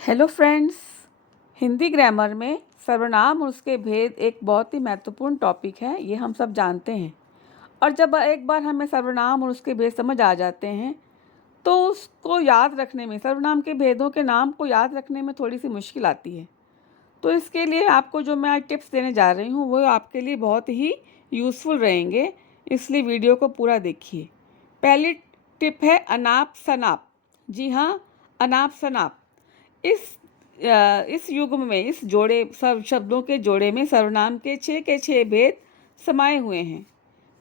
Hello friends. Hindi grammar में सर्वनाम और उसके भेद एक बहुत ही महत्वपूर्ण टॉपिक है, ये हम सब जानते हैं। और जब एक बार हमें सर्वनाम और उसके भेद समझ आ जाते हैं तो उसको याद रखने में, सर्वनाम के भेदों के नाम को याद रखने में थोड़ी सी मुश्किल आती है। तो इसके लिए आपको जो मैं आज टिप्स देने जा रही हूँ वो आपके लिए बहुत ही यूज़फुल रहेंगे, इसलिए वीडियो को पूरा देखिए। पहली टिप है अनाप शनाप। जी हाँ, अनाप शनाप। इस युग में, इस जोड़े सब शब्दों के जोड़े में सर्वनाम के छः भेद समाये हुए हैं।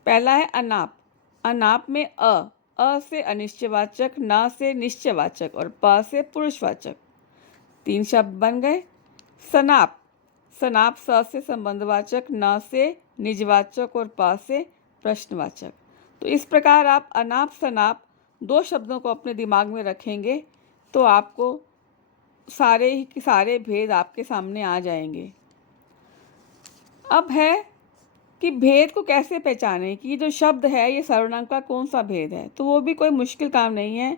पहला है अनाप। अनाप में अ से अनिश्चयवाचक, न से निश्चयवाचक और प से पुरुषवाचक। 3 शब्द बन गए। सनाप। सनाप स से संबंधवाचक, न से निजवाचक और प से प्रश्नवाचक। तो इस प्रकार आप अनाप शनाप 2 शब्दों को अपने दिमाग में रखेंगे तो आपको सारे ही के सारे भेद आपके सामने आ जाएंगे। अब है कि भेद को कैसे पहचानें, कि जो शब्द है ये सर्वनाम का कौन सा भेद है। तो वो भी कोई मुश्किल काम नहीं है।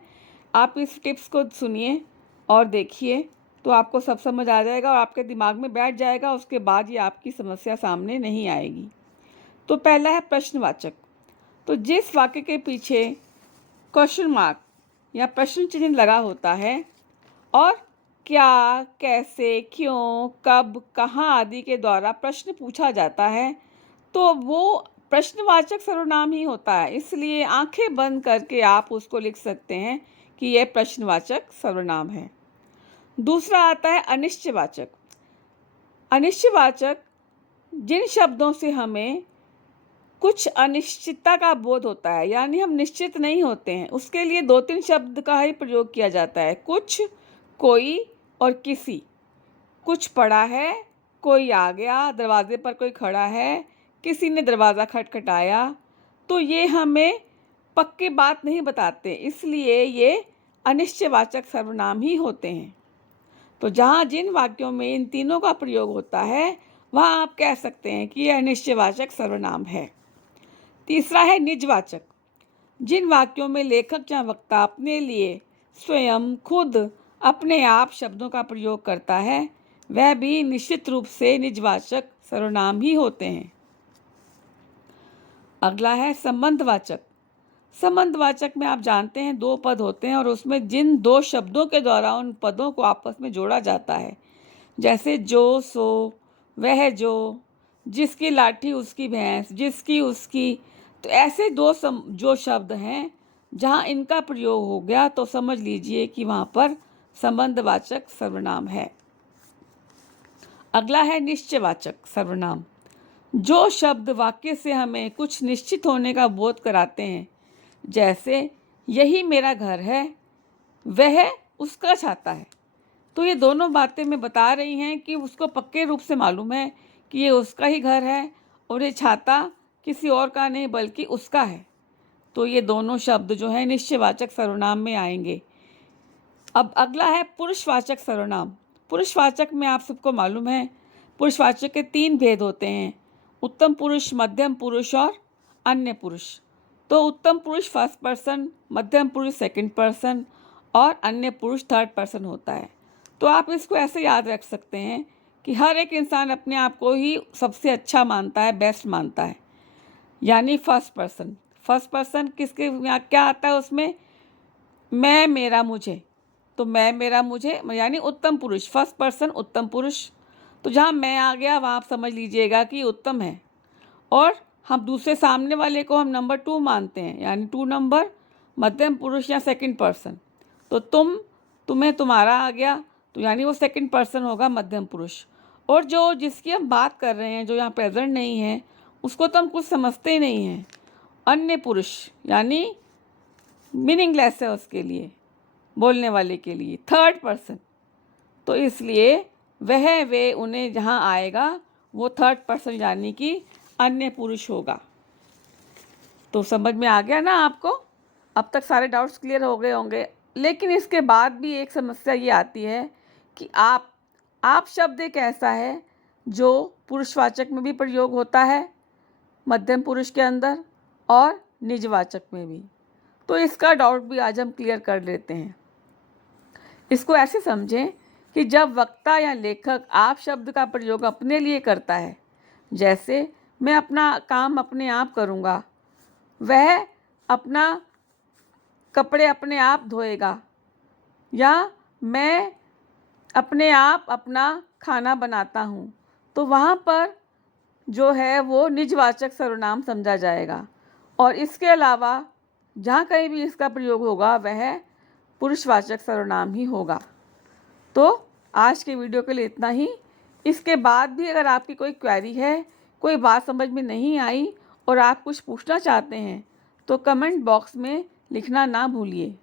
आप इस टिप्स को सुनिए और देखिए तो आपको सब समझ आ जाएगा और आपके दिमाग में बैठ जाएगा। उसके बाद ये आपकी समस्या सामने नहीं आएगी। तो पहला है प्रश्नवाचक। तो जिस वाक्य के पीछे क्वेश्चन मार्क या प्रश्न चिन्ह लगा होता है और क्या, कैसे, क्यों, कब, कहाँ आदि के द्वारा प्रश्न पूछा जाता है तो वो प्रश्नवाचक सर्वनाम ही होता है। इसलिए आंखें बंद करके आप उसको लिख सकते हैं कि यह प्रश्नवाचक सर्वनाम है। दूसरा आता है अनिश्चयवाचक। अनिश्चयवाचक जिन शब्दों से हमें कुछ अनिश्चितता का बोध होता है, यानी हम निश्चित नहीं होते हैं, उसके लिए 2-3 शब्द का ही प्रयोग किया जाता है। कुछ, कोई और किसी। कुछ पड़ा है, कोई आ गया, दरवाजे पर कोई खड़ा है, किसी ने दरवाज़ा खटखटाया। तो ये हमें पक्की बात नहीं बताते, इसलिए ये अनिश्चयवाचक सर्वनाम ही होते हैं। तो जहाँ जिन वाक्यों में इन तीनों का प्रयोग होता है वहाँ आप कह सकते हैं कि यह अनिश्चयवाचक सर्वनाम है। तीसरा है निजवाचक। जिन वाक्यों में लेखक या वक्ता अपने लिए स्वयं, खुद, अपने आप शब्दों का प्रयोग करता है वह भी निश्चित रूप से निजवाचक सर्वनाम ही होते हैं। अगला है संबंधवाचक। संबंधवाचक में आप जानते हैं 2 पद होते हैं और उसमें जिन 2 शब्दों के द्वारा उन पदों को आपस में जोड़ा जाता है, जैसे जो, सो, वह जो, जिसकी लाठी उसकी भैंस, जिसकी उसकी। तो ऐसे जो शब्द हैं जहाँ इनका प्रयोग हो गया तो समझ लीजिए कि वहाँ पर संबंधवाचक सर्वनाम है। अगला है निश्चयवाचक सर्वनाम। जो शब्द वाक्य से हमें कुछ निश्चित होने का बोध कराते हैं, जैसे यही मेरा घर है, वह उसका छाता है। तो ये दोनों बातें मैं बता रही हैं कि उसको पक्के रूप से मालूम है कि ये उसका ही घर है और ये छाता किसी और का नहीं बल्कि उसका है। तो ये दोनों शब्द जो है निश्चयवाचक सर्वनाम में आएंगे। अब अगला है पुरुषवाचक सर्वनाम। पुरुषवाचक में आप सबको मालूम है पुरुषवाचक के 3 भेद होते हैं, उत्तम पुरुष, मध्यम पुरुष और अन्य पुरुष। तो उत्तम पुरुष फर्स्ट पर्सन, मध्यम पुरुष सेकंड पर्सन और अन्य पुरुष थर्ड पर्सन होता है। तो आप इसको ऐसे याद रख सकते हैं कि हर एक इंसान अपने आप को ही सबसे अच्छा मानता है, बेस्ट मानता है, यानी फर्स्ट पर्सन। फर्स्ट पर्सन किसके क्या आता है उसमें? मैं, मेरा, मुझे। तो मैं, मेरा, मुझे यानी उत्तम पुरुष, फर्स्ट पर्सन उत्तम पुरुष। तो जहाँ मैं आ गया वहाँ आप समझ लीजिएगा कि उत्तम है। और हम दूसरे सामने वाले को हम नंबर 2 मानते हैं, यानी 2 नंबर मध्यम पुरुष या सेकंड पर्सन। तो तुम्हें, तुम्हारा आ गया तो यानी वो सेकंड पर्सन होगा, मध्यम पुरुष। और जो जिसकी हम बात कर रहे हैं, जो यहाँ प्रेजेंट नहीं है, उसको तो हम कुछ समझते ही नहीं हैं, अन्य पुरुष, यानी मीनिंगलेस है उसके लिए, बोलने वाले के लिए, थर्ड पर्सन। तो इसलिए वह, वे, उन्हें जहाँ आएगा वो थर्ड पर्सन यानी कि अन्य पुरुष होगा। तो समझ में आ गया ना आपको? अब तक सारे डाउट्स क्लियर हो गए होंगे। लेकिन इसके बाद भी एक समस्या ये आती है कि आप शब्द एक ऐसा है जो पुरुषवाचक में भी प्रयोग होता है, मध्यम पुरुष के अंदर, और निजवाचक में भी। तो इसका डाउट भी आज हम क्लियर कर लेते हैं। इसको ऐसे समझें कि जब वक्ता या लेखक आप शब्द का प्रयोग अपने लिए करता है, जैसे मैं अपना काम अपने आप करूँगा, वह अपना कपड़े अपने आप धोएगा, या मैं अपने आप अपना खाना बनाता हूँ, तो वहाँ पर जो है वो निजवाचक सर्वनाम समझा जाएगा। और इसके अलावा जहाँ कहीं भी इसका प्रयोग होगा वह पुरुषवाचक सर्वनाम ही होगा। तो आज के वीडियो के लिए इतना ही। इसके बाद भी अगर आपकी कोई क्वेरी है, कोई बात समझ में नहीं आई और आप कुछ पूछना चाहते हैं, तो कमेंट बॉक्स में लिखना ना भूलिए।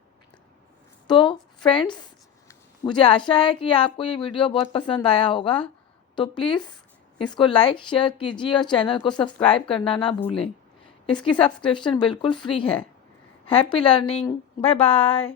तो फ्रेंड्स, मुझे आशा है कि आपको ये वीडियो बहुत पसंद आया होगा। तो प्लीज़ इसको लाइक शेयर कीजिए और चैनल को सब्सक्राइब करना ना भूलें। इसकी सब्सक्रिप्शन बिल्कुल फ्री है। Happy learning. Bye bye.